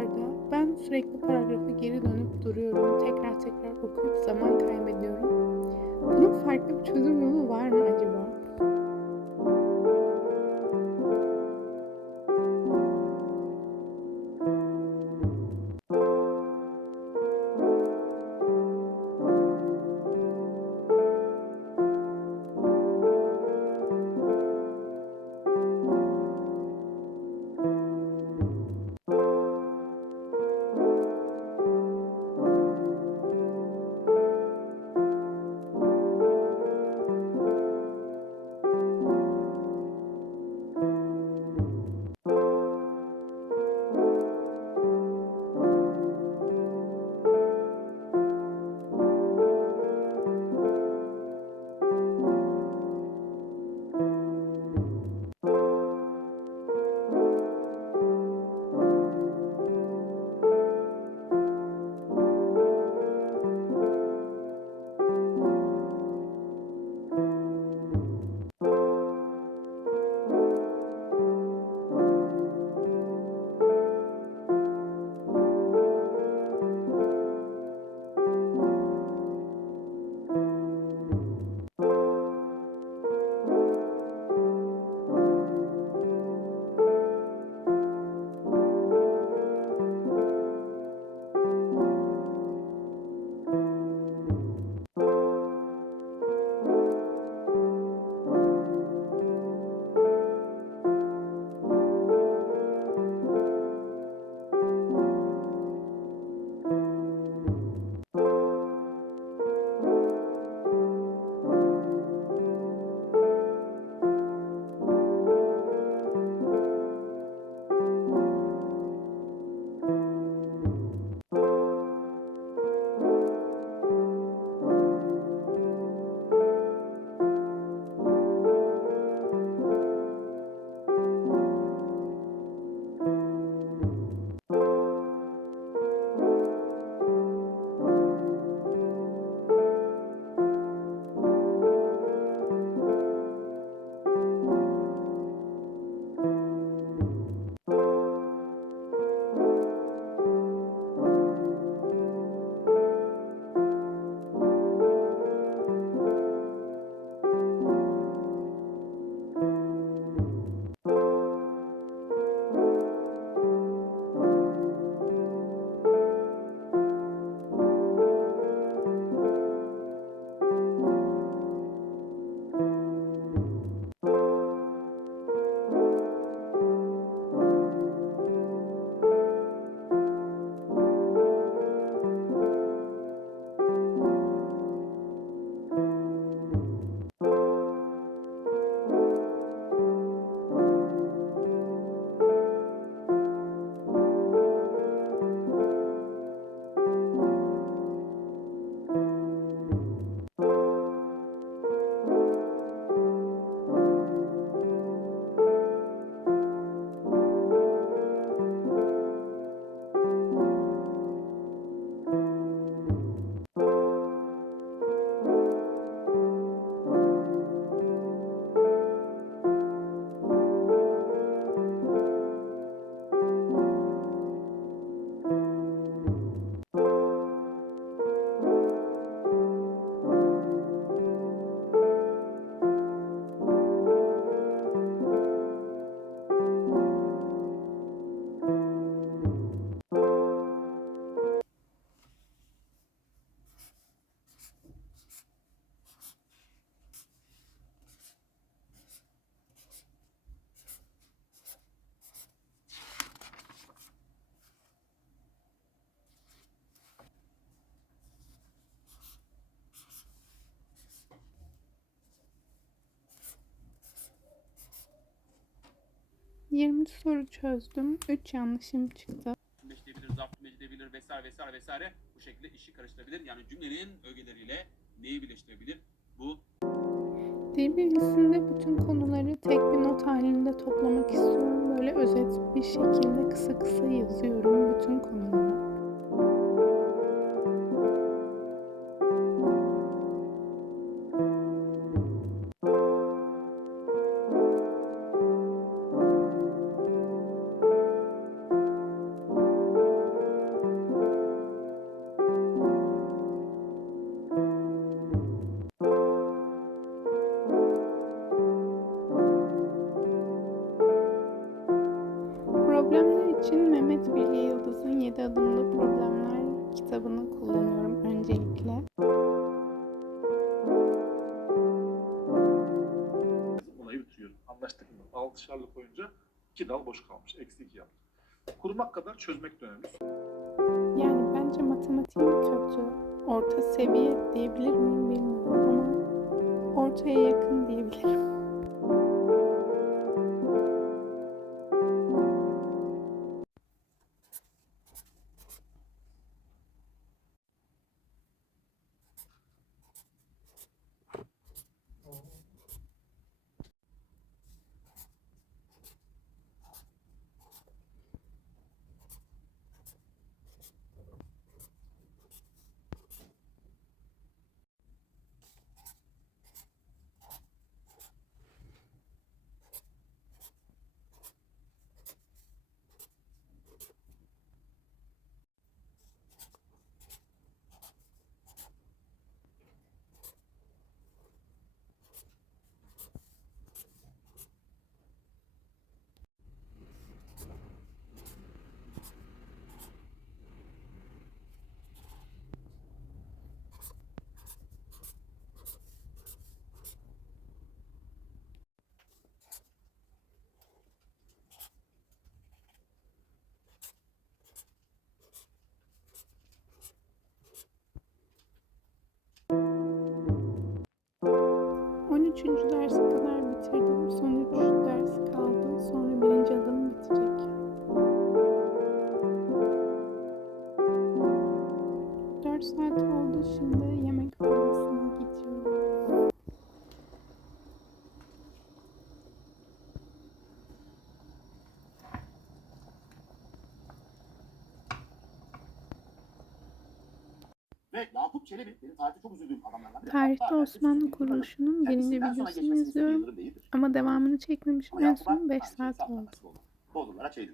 yüzden sürekli paragrafa geri dönüp duruyorum. Tekrar tekrar okuyup zaman kaybediyorum. Bunun farklı bir çözüm yolu var mı acaba? Yirmi soru çözdüm. Üç yanlışım çıktı. Meşleyebilir, zapt edebilir vesaire vesaire vesaire. Bu şekilde işi karıştırabilir. Yani cümlenin ögeleriyle neyi birleştirebilir? Bu Dil bilgisinde bütün konuları tek bir not halinde toplamak istiyorum. Böyle özet bir şekilde kısa kısa yazıyorum bütün konuları. 7 adımlı problemler kitabını kullanıyorum öncelikle. olayı bitiriyorum. Anlaştık mı? Altışarlı koyunca iki dal boş kalmış. Eksi iki yaptım. Kurmak kadar çözmek de önemli. Yani bence matematiğim kötü. Orta seviye diyebilir miyim bilmiyorum ama ortaya yakın diyebilirim. Ve Yakup Çelebi benim tarihte çok üzüldüğüm adamlardan biri. Tarihte Osmanlı kuruluşunun birinci videosunu izliyorum. Ama devamını çekmemişim. En son 5 aynı şey saat oldu. oldu. Bozullara şey.